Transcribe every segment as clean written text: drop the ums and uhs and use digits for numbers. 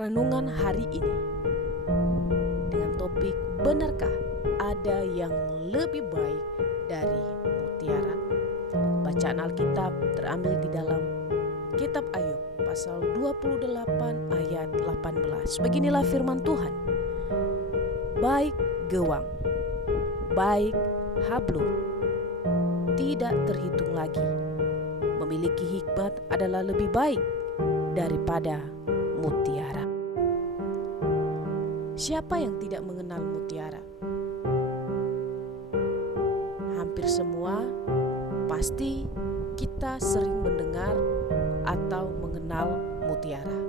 renungan hari ini dengan topik, benarkah ada yang lebih baik dari mutiara? Bacaan Alkitab terambil di dalam kitab Ayub pasal 28 ayat 18. Beginilah firman Tuhan. Baik gewang, baik hablur, tidak terhitung lagi. Memiliki hikmat adalah lebih baik daripada mutiara. Siapa yang tidak mengenal mutiara? Hampir semua pasti kita sering mendengar atau mengenal mutiara.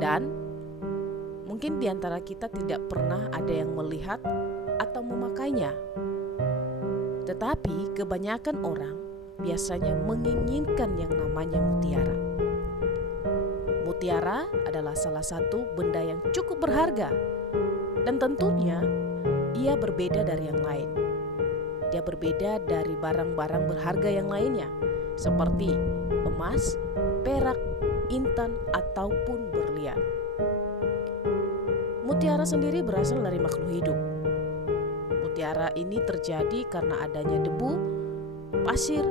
Dan mungkin di antara kita tidak pernah ada yang melihat atau memakainya. Tetapi kebanyakan orang biasanya menginginkan yang namanya mutiara. Mutiara adalah salah satu benda yang cukup berharga dan tentunya ia berbeda dari yang lain. Dia berbeda dari barang-barang berharga yang lainnya seperti emas, perak, intan, ataupun berlian. Mutiara sendiri berasal dari makhluk hidup. Mutiara ini terjadi karena adanya debu, pasir,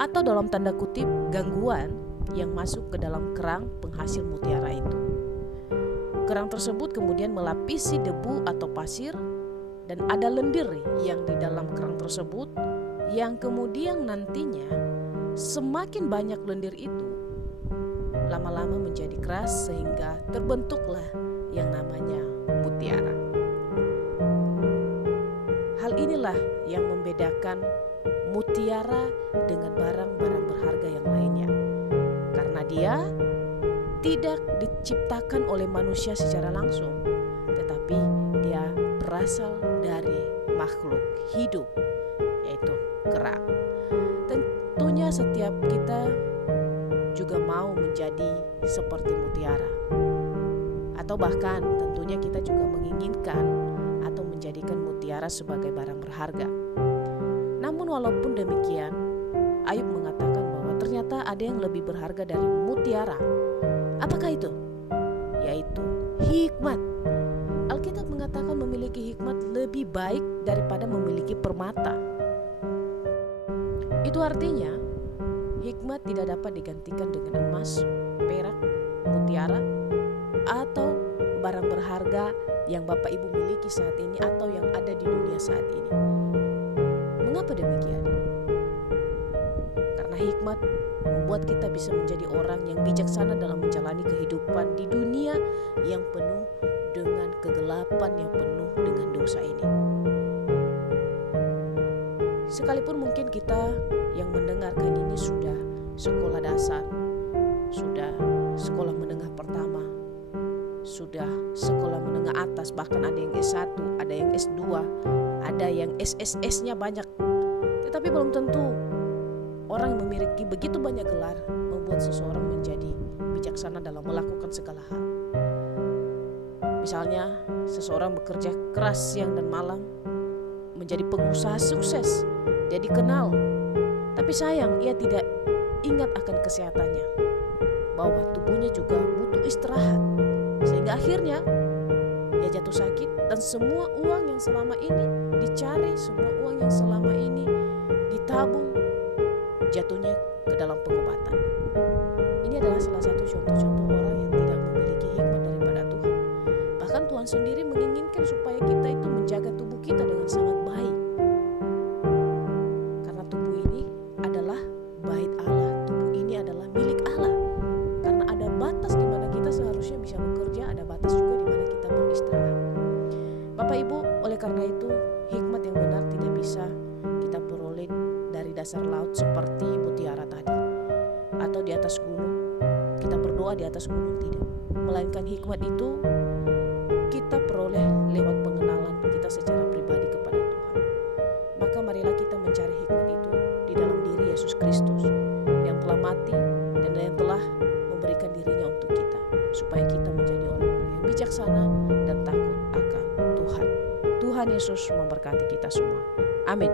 atau dalam tanda kutip gangguan yang masuk ke dalam kerang penghasil mutiara itu. Kerang tersebut kemudian melapisi debu atau pasir dan ada lendir yang di dalam kerang tersebut yang kemudian nantinya semakin banyak lendir itu lama-lama menjadi keras sehingga terbentuklah yang namanya mutiara. Hal inilah yang membedakan mutiara dengan barang-barang berharga yang lainnya. Karena dia tidak diciptakan oleh manusia secara langsung, tetapi dia berasal dari makhluk hidup, yaitu kerang. Tentunya setiap kita juga mau menjadi seperti mutiara. Atau bahkan tentunya kita juga menginginkan atau menjadikan mutiara sebagai barang berharga. Namun walaupun demikian, Ayub mengatakan bahwa ternyata ada yang lebih berharga dari mutiara. Apakah itu? Yaitu hikmat. Alkitab mengatakan memiliki hikmat lebih baik daripada memiliki permata. Itu artinya hikmat tidak dapat digantikan dengan emas, perak, mutiara, atau barang berharga yang Bapak Ibu miliki saat ini atau yang ada di dunia saat ini. Mengapa demikian? Karena hikmat membuat kita bisa menjadi orang yang bijaksana dalam menjalani kehidupan di dunia yang penuh dengan kegelapan, yang penuh dengan dosa ini. Sekalipun mungkin kita yang mendengarkan ini sudah sekolah dasar, sudah sekolah menengah pertama, sudah sekolah menengah atas, bahkan ada yang S1, ada yang S2, ada yang SSS-nya banyak. Tetapi belum tentu orang yang memiliki begitu banyak gelar membuat seseorang menjadi bijaksana dalam melakukan segala hal. Misalnya, seseorang bekerja keras siang dan malam, menjadi pengusaha sukses, dia dikenal, tapi sayang ia tidak ingat akan kesehatannya, bahwa tubuhnya juga butuh istirahat, sehingga akhirnya dia jatuh sakit dan semua uang yang selama ini dicari, semua uang yang selama ini ditabung, jatuhnya ke dalam pengobatan. Ini adalah salah satu contoh-contoh orang yang tidak memiliki hikmat daripada Tuhan. Bahkan Tuhan sendiri menginginkan supaya kita itu menjaga tubuh kita dengan sangat baik. Karena tubuh ini adalah bait Allah, tubuh ini adalah milik Allah. Karena ada batas di mana kita seharusnya bisa bekerja, ada batas juga di mana kita beristirahat. Bapak Ibu, oleh karena itu hikmat yang benar tidak bisa kita peroleh dari dasar laut seperti mutiara tadi, atau di atas gunung. Kita berdoa di atas gunung, tidak. Melainkan hikmat itu kita peroleh lewat pengenalan kita secara pribadi kepada Tuhan. Maka marilah kita mencari hikmat itu di dalam diri Yesus Kristus yang telah mati dan yang telah memberikan dirinya untuk kita, supaya kita menjadi orang-orang yang bijaksana dan takut akan Tuhan. Tuhan Yesus memberkati kita semua. Amin.